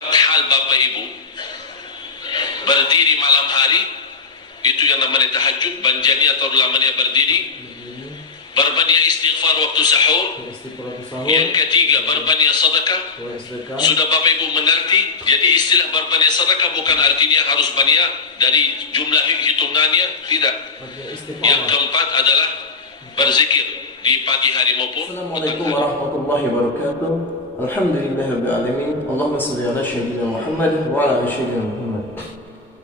hal Bapak Ibu berdiri malam hari, itu yang namanya tahajud, banjani atau lamanya berdiri, berbanyak istighfar waktu sahur. Yang ketiga, berbanyak sedekah. Sudah Bapak Ibu mengerti, jadi istilah berbanyak sedekah bukan artinya harus banyak dari jumlah hitungannya, tidak. Yang keempat adalah berzikir di pagi hari maupun Assalamualaikum warahmatullahi wabarakatuh. Alhamdulillahirabbil alamin. Allahumma shalli ala sayyidina Muhammad wa ala ali sayyidina Muhammad.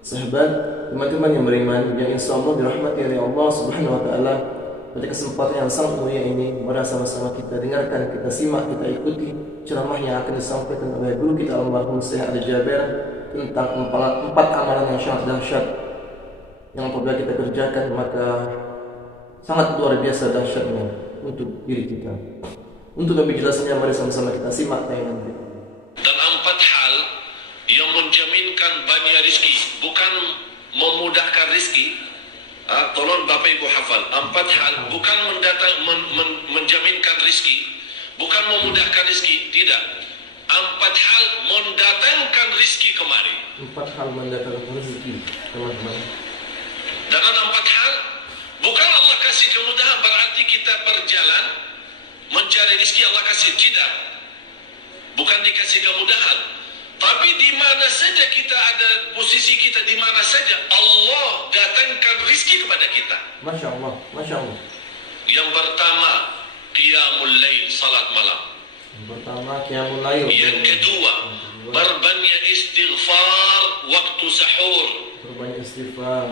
Sahabat, teman-teman yang beriman yang insyaallah dirahmati oleh Allah Subhanahu wa taala, pada kesempatan yang sangat mulia ini, mari sama-sama kita dengarkan, kita simak, kita ikuti ceramah yang akan disampaikan oleh guru kita almarhum Syekh Al-Jaber tentang empat amalan yang sangat dahsyat yang apabila kita kerjakan maka sangat luar biasa dahsyatnya untuk diri kita. Untuk lebih jelasnya mari sama-sama kita simak tayangan ini. Dan empat hal yang menjaminkan banyak rizki, bukan memudahkan rizki. Tolong Bapak Ibu hafal, empat hal bukan menjaminkan rizki, bukan memudahkan rizki, tidak. Empat hal mendatangkan rizki kemari. Empat hal mendatangkan rezeki, teman-teman. Dengan empat hal, bukan Allah kasih kemudahan berarti kita berjalan mencari rizki Allah kasih, tidak. Bukan dikasih kemudahan, tapi di mana saja kita ada, posisi kita di mana saja, Allah datangkan rizki kepada kita. Masya Allah, Masya Allah. Yang pertama, qiyamul lail, salat malam. Yang pertama, qiyamul lail. Yang kedua, berbanyak istighfar waktu sahur. Berbanyak istighfar,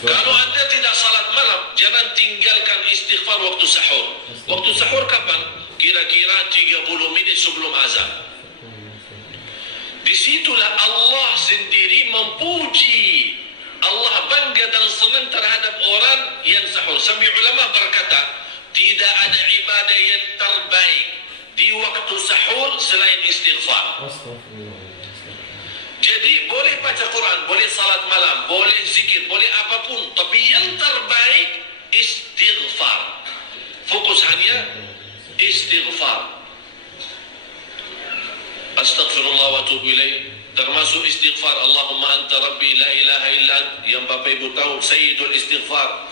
Kalau Anda tidak salat malam, jangan tinggalkan istighfar waktu sahur. Waktu sahur kapan? Kira-kira 30 menit sebelum azan. Disitulah Allah sendiri memuji, Allah bangga dan senang terhadap orang yang sahur. Sampai ulama berkata, tidak ada ibadah yang terbaik di waktu sahur selain istighfar. Jadi boleh baca Quran, boleh salat malam, boleh zikir, boleh apapun, tapi yang terbaik istighfar. Fokus hanya istighfar. Astaghfirullah wa atubu ilaih. Termasuk istighfar Allahumma anta rabbi la ilaha illa ant, yang Bapak Ibu tahu sayyidul istighfar,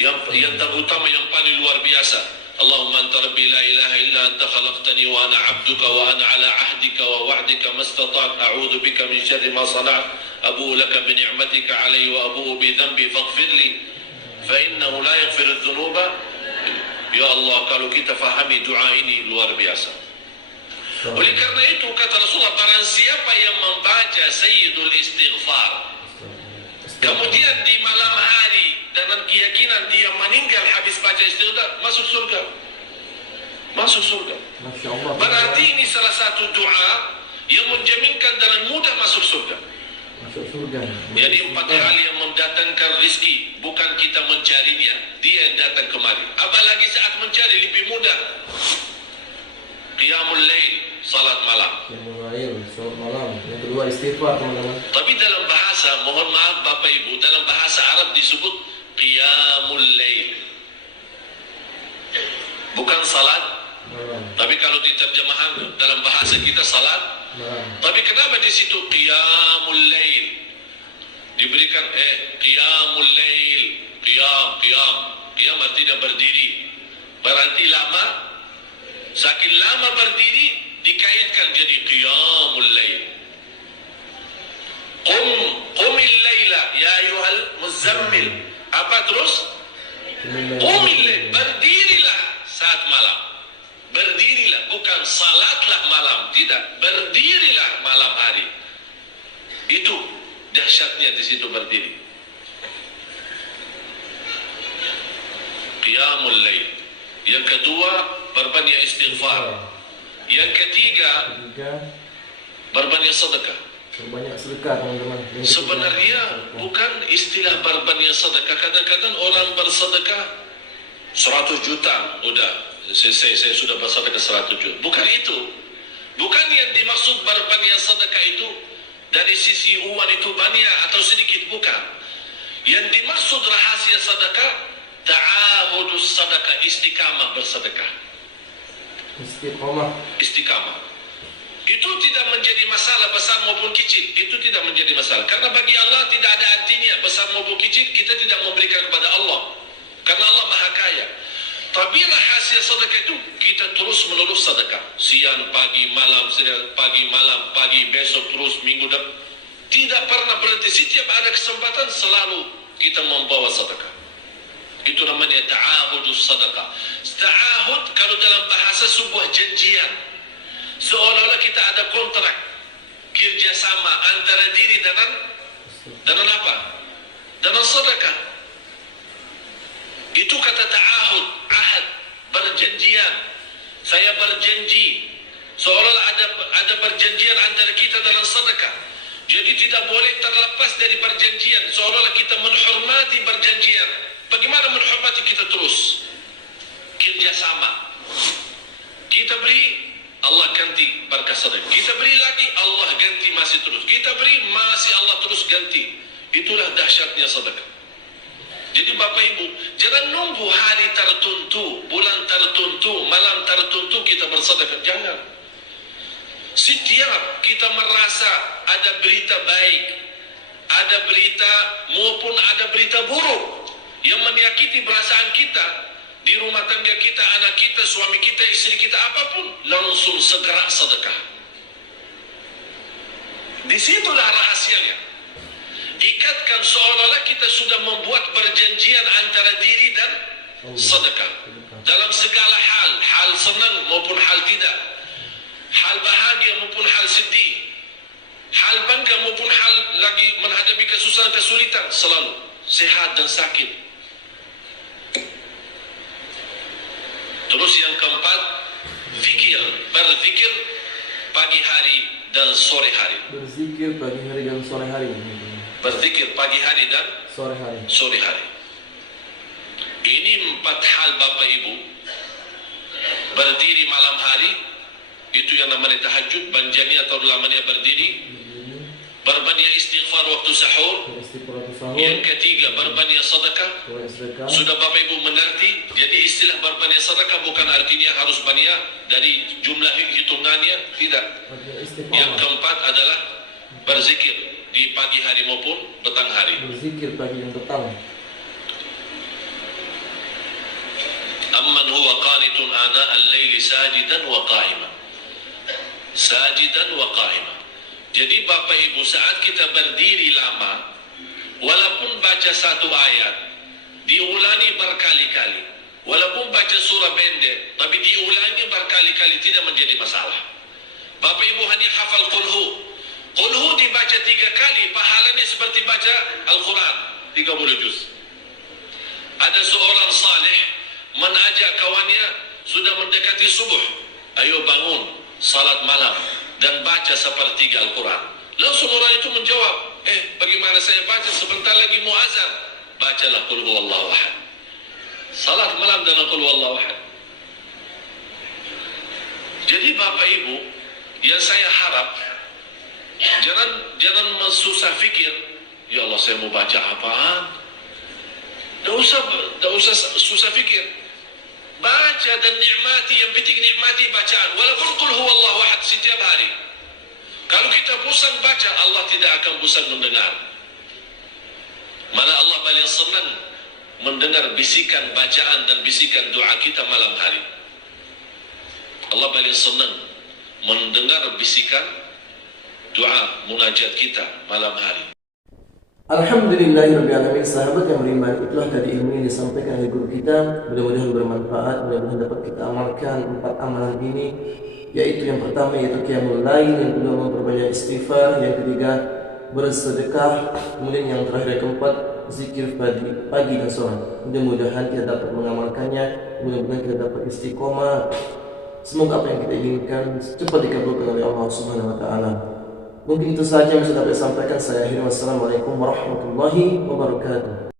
yang terutama, yang paling luar biasa. Allahumma anta rabbi la ilaha illa anta khalaqtani wa ana 'abduka wa ana 'ala 'ahdika wa wa'dika mastata'tu a'udzu bika min syarri ma sana'tu abu'u laka bi ni'matika 'alayya wa abu'u bi dhanbi faghfir li fa innahu la yaghfiru adh-dhunuba. Ya Allah, kalau kita fahami doa ini luar biasa. Oleh karena itu kata Rasulullah, barang siapa yang membaca sayyidul istighfar kemudian di malam hari dengan keyakinan dia meninggal habis baca istighfar, masuk surga. Masuk surga. Berarti ini salah satu doa yang menjaminkan dengan mudah masuk surga. Masuk surga. Jadi empat hal yang mendatangkan rizki, bukan kita mencarinya, dia yang datang kemari. Apalagi saat mencari lebih mudah. Qiyamul lail, salat malam. Qiyamul lail, salat malam. Yang kedua istighfar, teman-teman. Tapi dalam bahasa, mohon maaf Bapak Ibu, dalam bahasa Arab disebut qiyamul lail. Bukan salat. Tapi kalau diterjemahkan dalam bahasa kita salat. Tapi kenapa di situ qiyamul lail? Diberikan qiyamul lail, qiyam artinya berdiri. Berarti lama. Saking lama berdiri dikaitkan jadi qiyamul lail. Qumil laila ya ayyuhal muzammil. Apa terus? Qumil lail, berdirilah saat malam. Berdirilah, bukan salatlah malam, tidak, berdirilah malam hari. Itu dahsyatnya di situ berdiri. Qiyamul lail. Yang kedua, berbanyak istighfar. Yang ketiga, berbanyak sedekah. Berbanyak sedekah, teman-teman. Sebenarnya bukan istilah berbanyak sedekah. Kadang-kadang orang bersedekah 100 juta, udah saya sudah bersedekah 100 juta. Bukan itu. Bukan yang dimaksud berbanyak sedekah itu dari sisi uang itu banyak atau sedikit, bukan. Yang dimaksud rahasia sedekah, ta'ahudus sedekah, istiqamah bersedekah. Istiqamah. Istiqamah. Itu tidak menjadi masalah besar maupun kecil. Itu tidak menjadi masalah. Karena bagi Allah tidak ada artinya besar maupun kecil. Kita tidak memberikan kepada Allah. Karena Allah Maha Kaya. Tapi rahasia sedekah itu kita terus menerus sedekah. Siang, pagi, malam, siang, pagi, malam, pagi, besok, terus minggu depan. Tidak pernah berhenti. Setiap ada kesempatan selalu kita membawa sedekah. Itu namanya ta'ahudus sedekah. Ta'ahud kalau dalam bahasa sebuah janjian. Seolah-olah kita ada kontrak kerjasama antara diri dengan apa? Dengan sedekah. Itu kata ta'ahud, ahad, berjanjian. Saya berjanji. Seolah-olah ada perjanjian antara kita dalam sedekah. Jadi tidak boleh terlepas dari perjanjian. Seolah-olah kita menghormati perjanjian. Bagaimana menghormati kita terus? Kerjasama. Kita beri, Allah ganti berkah sedekah. Kita beri lagi, Allah ganti masih terus. Kita beri, masih Allah terus ganti. Itulah dahsyatnya sedekah. Jadi Bapak Ibu, jangan nunggu hari tertentu, bulan tertentu, malam tertentu kita bersedekah. Jangan. Setiap kita merasa ada berita baik, ada berita maupun ada berita buruk yang menyakiti perasaan kita, di rumah tangga kita, anak kita, suami kita, istri kita, apapun, langsung segera sedekah. Disitulah rahasianya. Ikatkan seolah-olah kita sudah membuat perjanjian antara diri dan sedekah. Dalam segala hal, hal senang maupun hal tidak, hal bahagia maupun hal sedih, hal bangga maupun hal lagi menghadapi kesusahan, kesulitan, selalu sehat dan sakit. Terus yang keempat, zikir, berzikir pagi hari dan sore hari. Berzikir pagi hari dan sore hari. Berzikir pagi hari dan sore hari. Ini 4 hal Bapak Ibu. Berdiri malam hari, itu yang namanya tahajud, banjani atau lamanya berdiri. Berbanyak istighfar waktu sahur. Yang ketiga, berbanyak sedekah. Sudah Bapak Ibu mengerti. Jadi istilah berbanyak sedekah bukan artinya harus banyak dari jumlah hitungannya, tidak. Yang keempat adalah berzikir di pagi hari maupun petang hari. Berzikir pagi dan petang. Amman huwa qanitun ana al-laili sajidan wa qa'iman. Sajidan wa qa'iman. Jadi Bapak Ibu, saat kita berdiri lama, walaupun baca satu ayat, diulangi berkali-kali. Walaupun baca surah pendek, tapi diulangi berkali-kali, tidak menjadi masalah. Bapak Ibu hanya hafal qulhu. Qulhu dibaca 3 kali, pahalanya seperti baca Al-Quran 30 juz. Ada seorang saleh mengajak kawannya, sudah mendekati subuh, ayo bangun, salat malam dan baca sepertiga Al-Quran. Langsung orang itu menjawab, bagaimana saya baca, sebentar lagi mau azan. Bacalah qul huwallahu ahad. Salat malam dengan qul huwallahu ahad. Jadi Bapak Ibu, yang saya harap, jangan susah fikir, ya Allah saya mau baca apaan. Tidak usah susah fikir. Baca dan nikmati, yang penting nikmati bacaan. Walaupun qul huwallahu ahad setiap hari. Kalau kita bosan baca, Allah tidak akan bosan mendengar. Malah Allah paling senang mendengar bisikan bacaan dan bisikan doa kita malam hari. Allah paling senang mendengar bisikan doa munajat kita malam hari. Alhamdulillahirrahmanirrahim. Sahabat yang beriman, itulah tadi ilmu yang disampaikan oleh guru kita. Mudah-mudahan bermanfaat, mudah-mudahan dapat kita amalkan 4 amalan ini, yaitu yang pertama yaitu qiyamul lail, yang kedua memperbanyak istighfar, yang ketiga bersedekah, kemudian yang terakhir yang keempat zikir pagi dan sore. Mudah-mudahan kita dapat mengamalkannya, mudah-mudahan kita dapat istiqomah. Semoga apa yang kita inginkan cepat dikabulkan oleh Allah Subhanahu wa taala. Mungkin itu saja yang bisa dapat sampaikan. Saya akhiri. Wassalamualaikum warahmatullahi wabarakatuh.